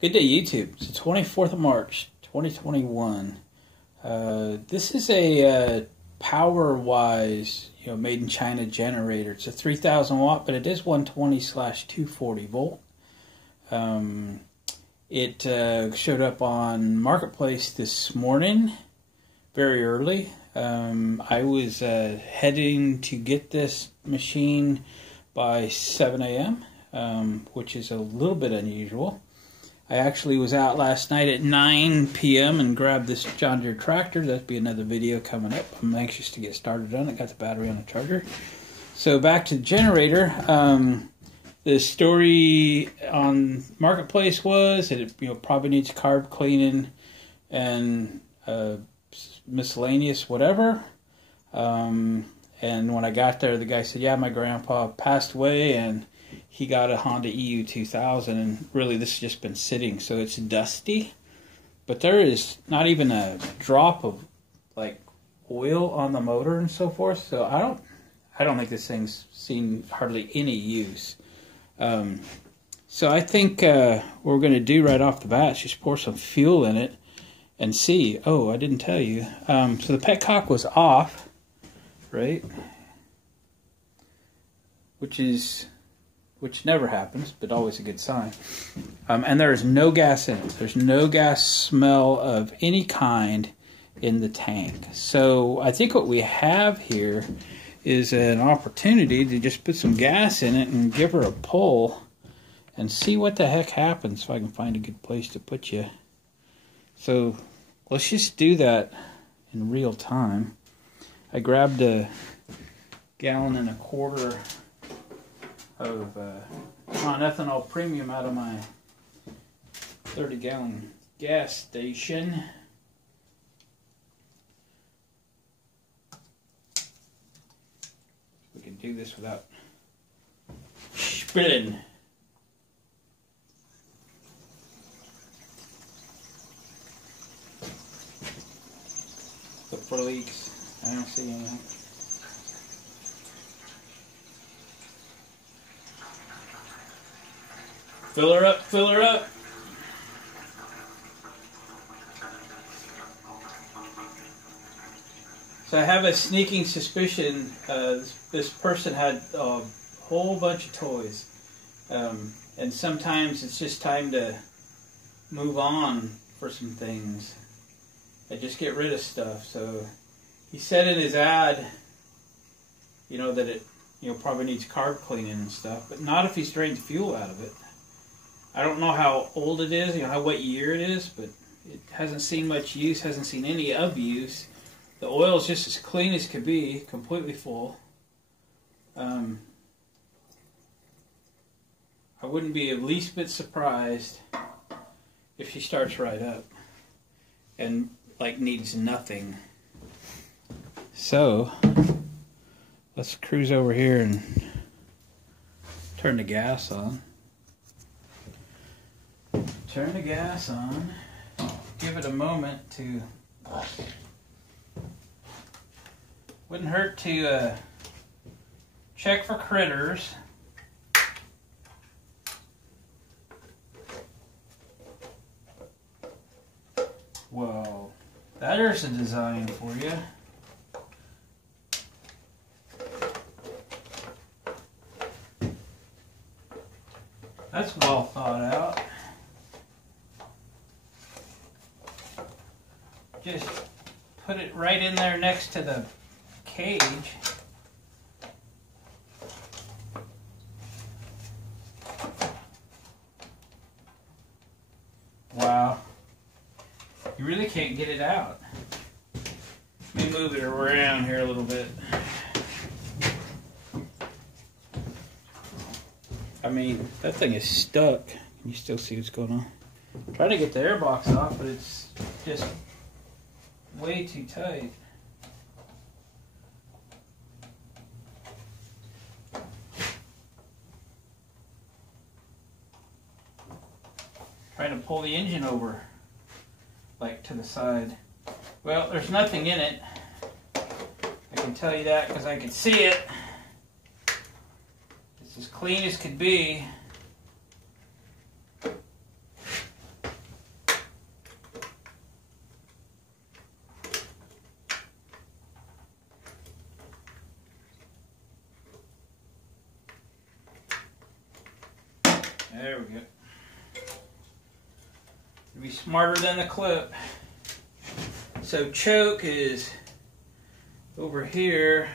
Good day, YouTube. It's the 24th of March, 2021. This is a powerwise, made in China generator. It's a 3,000 watt, but it is 120/240 volt. It showed up on Marketplace this morning, very early. I was heading to get this machine by 7 a.m., which is a little bit unusual. I actually was out last night at 9 p.m. and grabbed this John Deere tractor. That'll be another video coming up. I'm anxious to get started on it. Got the battery on the charger. So back to the generator. The story on Marketplace was that it probably needs carb cleaning and miscellaneous whatever. And when I got there, the guy said, yeah, my grandpa passed away and he got a Honda EU 2000, and really this has just been sitting, so it's dusty. But there is not even a drop of like oil on the motor and so forth. So I don't think this thing's seen hardly any use. So I think what we're going to do right off the bat is just pour some fuel in it and see. Oh, I didn't tell you. So the petcock was off, right? Which never happens, but always a good sign. And there is no gas in it. There's no gas smell of any kind in the tank. So I think what we have here is an opportunity to just put some gas in it and give her a pull and see what the heck happens, if I can find a good place to put you. So let's just do that in real time. I grabbed a 1.25 gallon of non-ethanol premium out of my 30-gallon gas station. We can do this without spilling. Look for leaks. I don't see anything. Fill her up, fill her up. So I have a sneaking suspicion this person had a whole bunch of toys. And sometimes it's just time to move on for some things. I just get rid of stuff. So he said in his ad, that it probably needs carb cleaning and stuff, but not if he's drained fuel out of it. I don't know how old it is, what year it is, but it hasn't seen much use, hasn't seen any use. The oil is just as clean as could be, completely full. I wouldn't be the least bit surprised if she starts right up and needs nothing. So let's cruise over here and turn the gas on. Turn the gas on, give it a moment to, wouldn't hurt to check for critters. Whoa, there's a design for you. That's well thought out. Just put it right in there next to the cage. Wow. You really can't get it out. Let me move it around here a little bit. I mean, that thing is stuck. Can you still see what's going on? I'm trying to get the air box off, but it's just way too tight. Trying to pull the engine over, to the side. Well, there's nothing in it. I can tell you that because I can see it. It's as clean as could be. There we go. Be smarter than the clip. So choke is over here.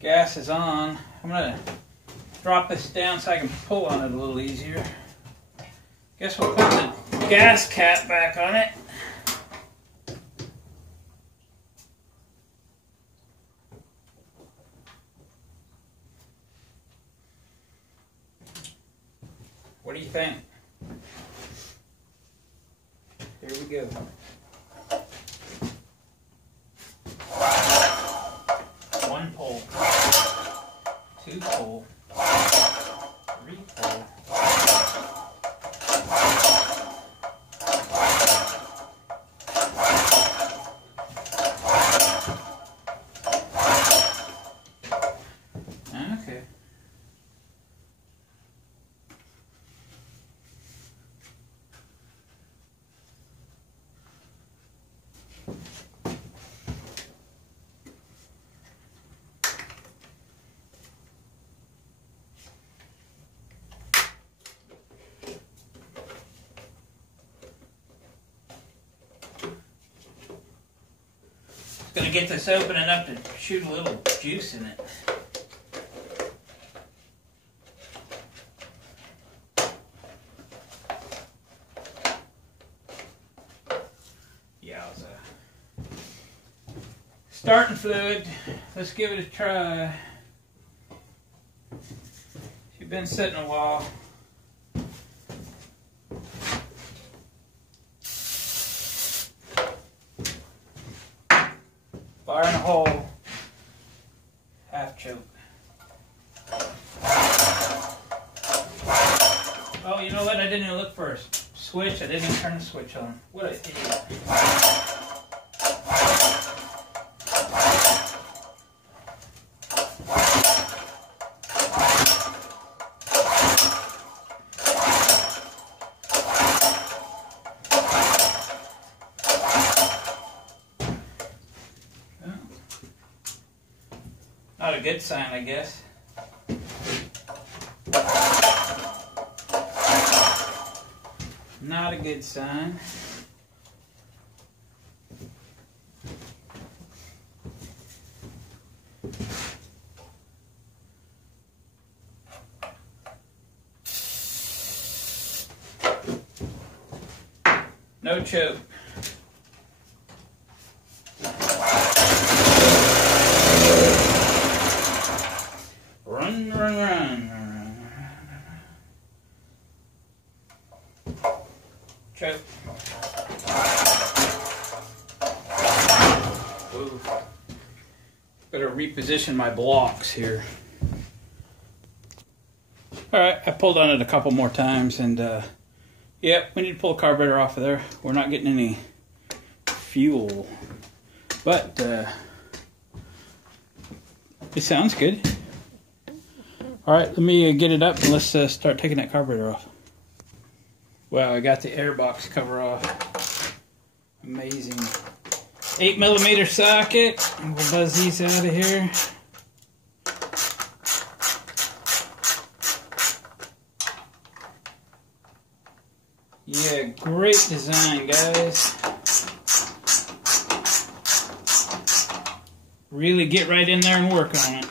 Gas is on. I'm gonna drop this down so I can pull on it a little easier. Guess we'll put the gas cap back on it. What do you think? Here we go. One pull, two pull, three pull. Okay. Gonna get this open enough to shoot a little juice in it. Yowza. Starting fluid. Let's give it a try. She's been sitting a while. Fire in a hole, half choke. Oh, you know what? I didn't even look for a switch. I didn't even turn the switch on. What an idiot. Not a good sign, I guess. Not a good sign. No choke. Run, run, run. Choke. Ooh. Better reposition my blocks here. Alright, I pulled on it a couple more times and yep, we need to pull the carburetor off of there. We're not getting any fuel. But it sounds good. Alright, let me get it up and let's start taking that carburetor off. Wow, I got the airbox cover off. Amazing. 8mm socket. We'll buzz these out of here. Yeah, great design, guys. Really get right in there and work on it.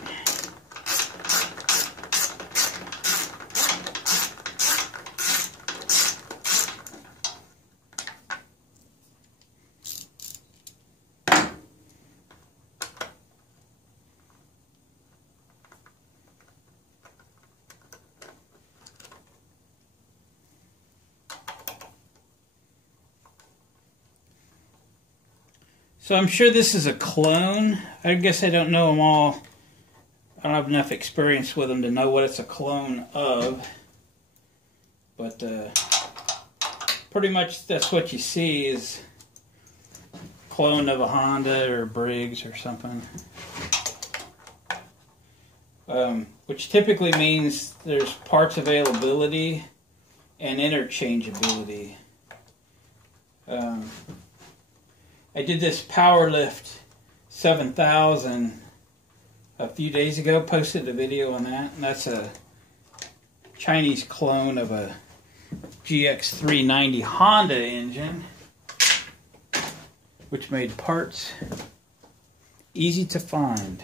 So I'm sure this is a clone. I guess I don't know them all. I don't have enough experience with them to know what it's a clone of. But pretty much that's what you see is a clone of a Honda or Briggs or something. Which typically means there's parts availability and interchangeability. I did this Powerlift 7000 a few days ago, posted a video on that, and that's a Chinese clone of a GX390 Honda engine, which made parts easy to find.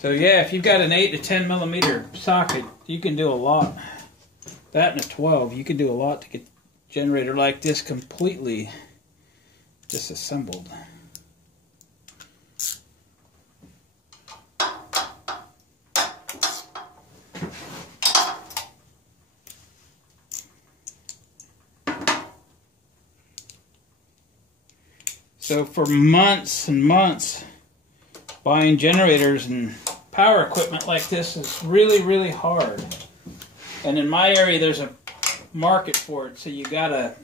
So yeah, if you've got an 8 to 10 millimeter socket, you can do a lot. That and a 12, you can do a lot to get a generator like this completely disassembled. So for months and months, buying generators and power equipment like this is really, really hard. And in my area, there's a market for it, so you gotta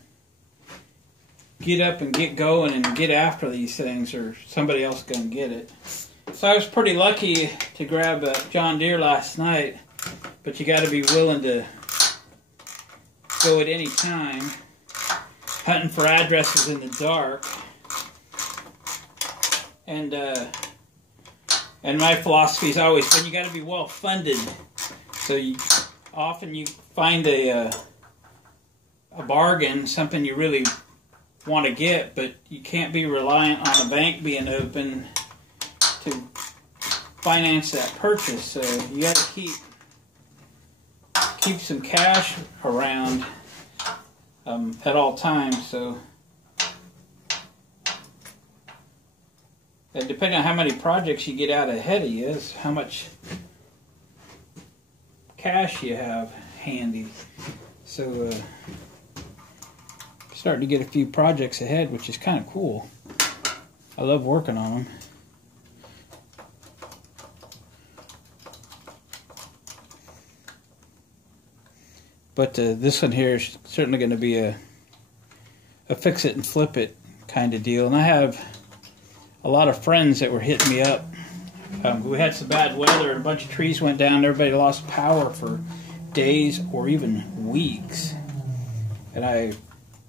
get up and get going and get after these things, or somebody else is gonna get it. So I was pretty lucky to grab a John Deere last night, but you gotta be willing to go at any time, hunting for addresses in the dark. And my philosophy is always been you got to be well funded. So often you find a bargain, something you really want to get, but you can't be reliant on a bank being open to finance that purchase. So you got to keep some cash around at all times. So. And depending on how many projects you get out ahead of you is how much cash you have handy. So starting to get a few projects ahead, which is kind of cool. I love working on them. But this one here is certainly going to be a fix it and flip it kind of deal. And I have a lot of friends that were hitting me up. We had some bad weather and a bunch of trees went down. Everybody lost power for days or even weeks. And I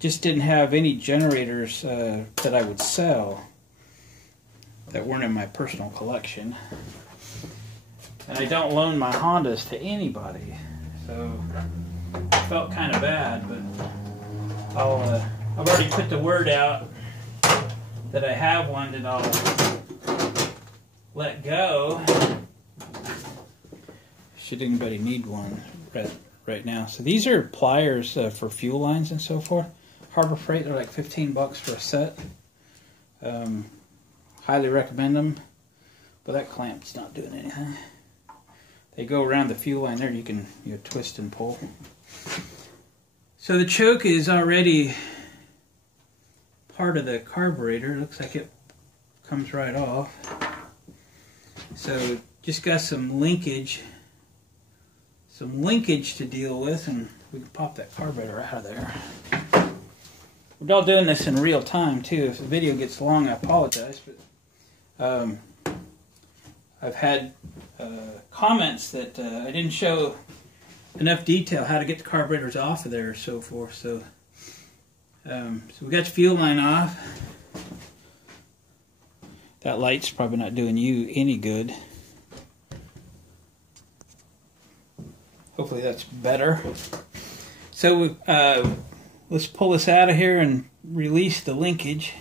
just didn't have any generators that I would sell that weren't in my personal collection. And I don't loan my Hondas to anybody. So I felt kind of bad, but I've already put the word out that I have one that I'll let go should anybody need one right now. So these are pliers for fuel lines and so forth. Harbor Freight, they're like 15 bucks for a set. Highly recommend them, but that clamp's not doing anything. They go around the fuel line there, you can twist and pull. So the choke is already part of the carburetor. Looks like it comes right off. So just got some linkage to deal with, and we can pop that carburetor out of there. We're all doing this in real time too. If the video gets long, I apologize, but I've had comments that I didn't show enough detail how to get the carburetors off of there or so forth. So we got the fuel line off. That light's probably not doing you any good. Hopefully that's better. So let's pull this out of here and release the linkage.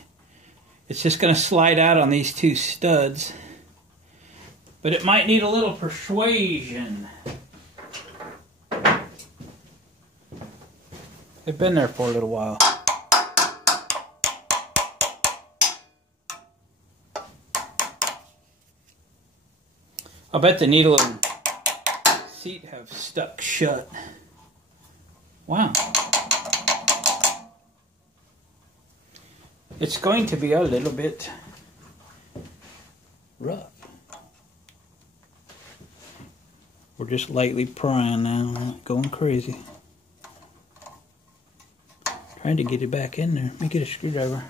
It's just going to slide out on these two studs. But it might need a little persuasion. They've been there for a little while. I bet the needle and seat have stuck shut. Wow. It's going to be a little bit rough. We're just lightly prying now, not going crazy. Trying to get it back in there. Let me get a screwdriver.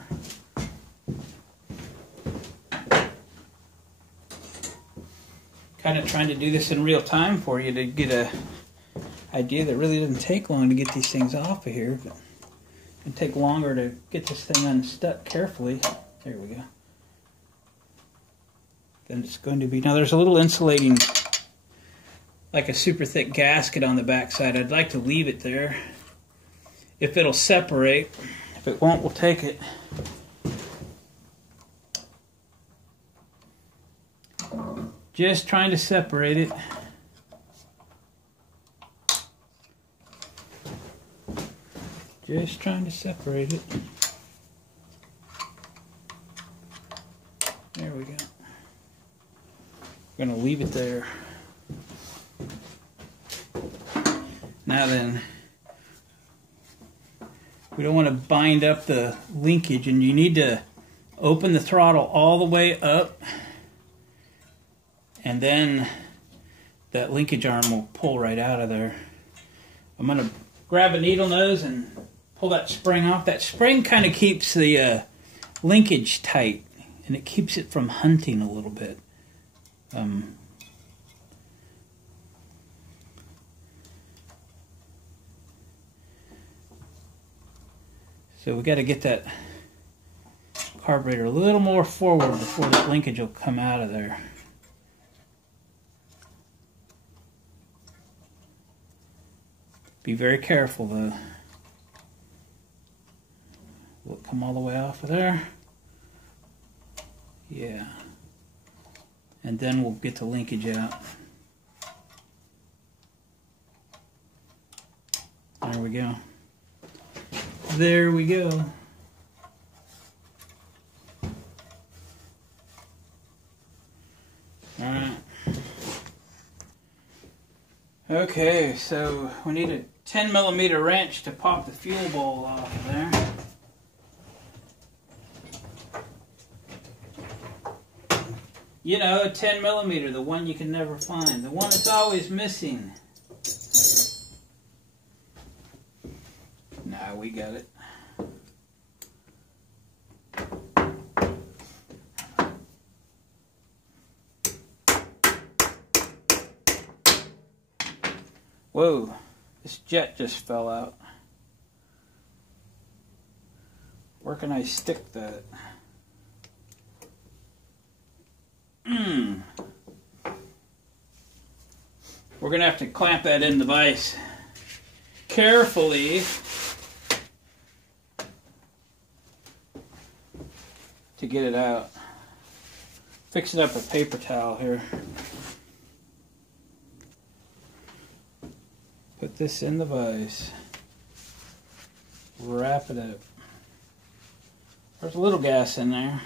Kind of trying to do this in real time for you to get a idea that really doesn't take long to get these things off of here. But it can take longer to get this thing unstuck carefully. There we go. Then it's going to be, now there's a little insulating like a super thick gasket on the backside. I'd like to leave it there. If it'll separate. If it won't, we'll take it. Just trying to separate it. Just trying to separate it. There we go. We're going to leave it there. Now then, we don't want to bind up the linkage, and you need to open the throttle all the way up, and then that linkage arm will pull right out of there. I'm going to grab a needle nose and pull that spring off. That spring kind of keeps the linkage tight, and it keeps it from hunting a little bit. So we got to get that carburetor a little more forward before that linkage will come out of there. Be very careful though. Will it come all the way off of there? Yeah. And then we'll get the linkage out. There we go. There we go. Alright. Okay, so we need a 10mm wrench to pop the fuel bowl off of there. You know, a 10mm, the one you can never find, the one that's always missing. Nah, we got it. Whoa, this jet just fell out. Where can I stick that? We're going to have to clamp that in the vise carefully to get it out. Fixing up a paper towel here. Put this in the vise. Wrap it up. There's a little gas in there.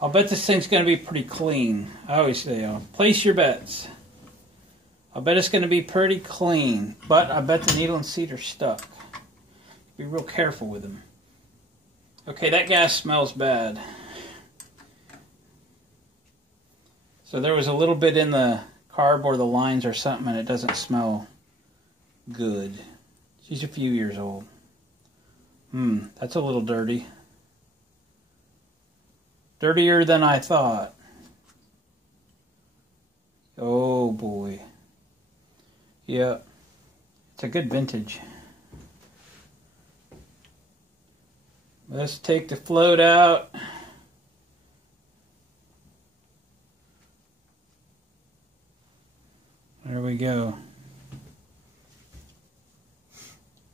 I'll bet this thing's going to be pretty clean. I always say, place your bets. I'll bet it's going to be pretty clean, but I bet the needle and seat are stuck. Be real careful with them. Okay, that gas smells bad. So there was a little bit in the carb or the lines or something, and it doesn't smell good. She's a few years old. That's a little dirty. Dirtier than I thought. Oh boy. Yep. It's a good vintage. Let's take the float out. There we go.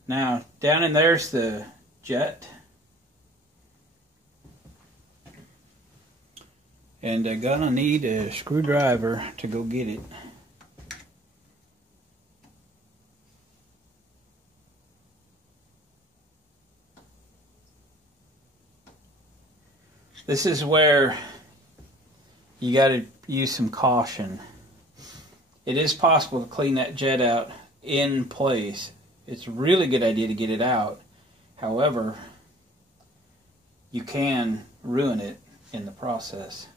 Now, down in there's the jet. And I'm gonna need a screwdriver to go get it. This is where you gotta use some caution. It is possible to clean that jet out in place. It's a really good idea to get it out. However, you can ruin it in the process.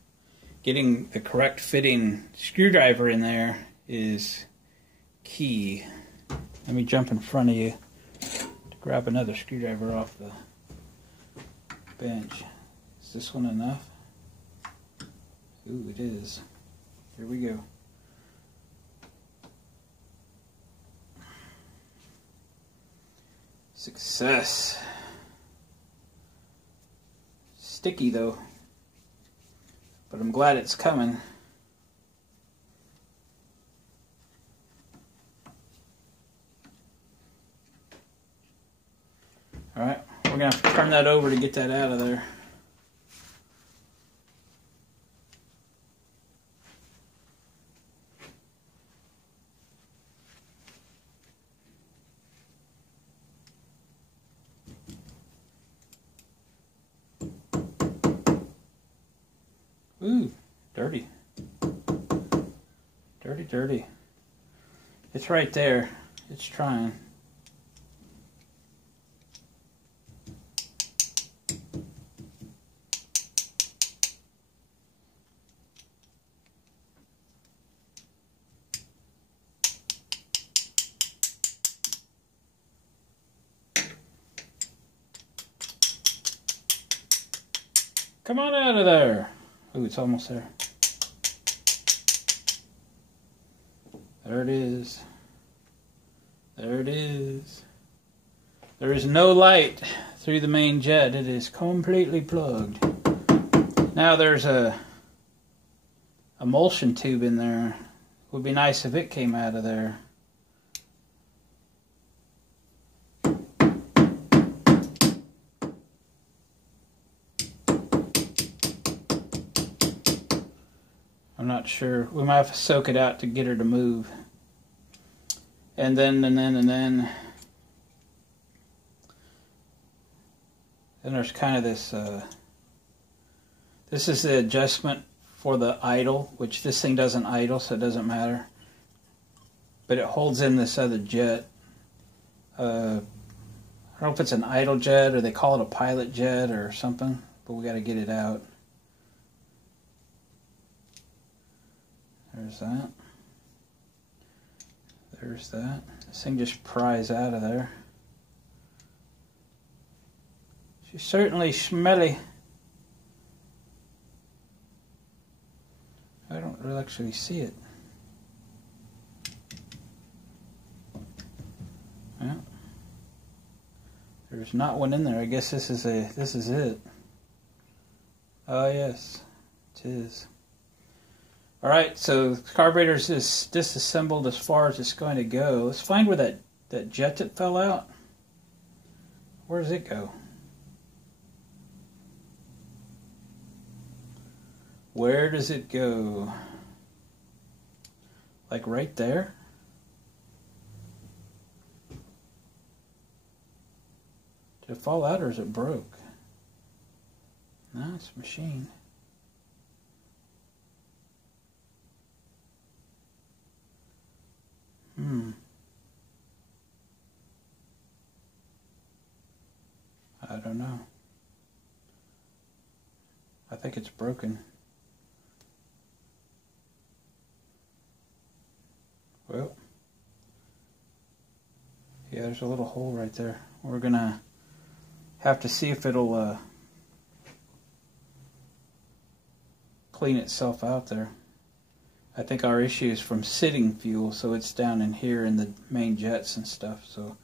Getting the correct fitting screwdriver in there is key. Let me jump in front of you to grab another screwdriver off the bench. Is this one enough? Ooh, it is. Here we go. Success. Sticky though, but I'm glad it's coming. Alright, we're going to have to turn that over to get that out of there. Ooh, dirty. Dirty, dirty. It's right there. It's trying. Come on out of there. Ooh, it's almost there. There it is. There it is. There is no light through the main jet. It is completely plugged. Now there's a emulsion tube in there. It would be nice if it came out of there. I'm not sure. We might have to soak it out to get her to move. And then there's kind of this, this is the adjustment for the idle, which this thing doesn't idle, so it doesn't matter. But it holds in this other jet. I don't know if it's an idle jet or they call it a pilot jet or something, but we got to get it out. There's that. There's that. This thing just pries out of there. She's certainly smelly. I don't really actually see it. Yeah. There's not one in there. I guess this is it. Oh yes, it is. Alright, so the carburetor is disassembled as far as it's going to go. Let's find where that jet that fell out. Where does it go? Where does it go? Like right there? Did it fall out or is it broke? No, it's a machine. I don't know. I think it's broken. Well, yeah, there's a little hole right there. We're gonna have to see if it'll clean itself out there. I think our issue is from sitting fuel, so it's down in here in the main jets and stuff. So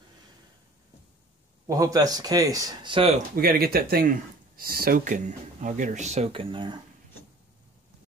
we'll hope that's the case. So we got to get that thing soaking. I'll get her soaking there.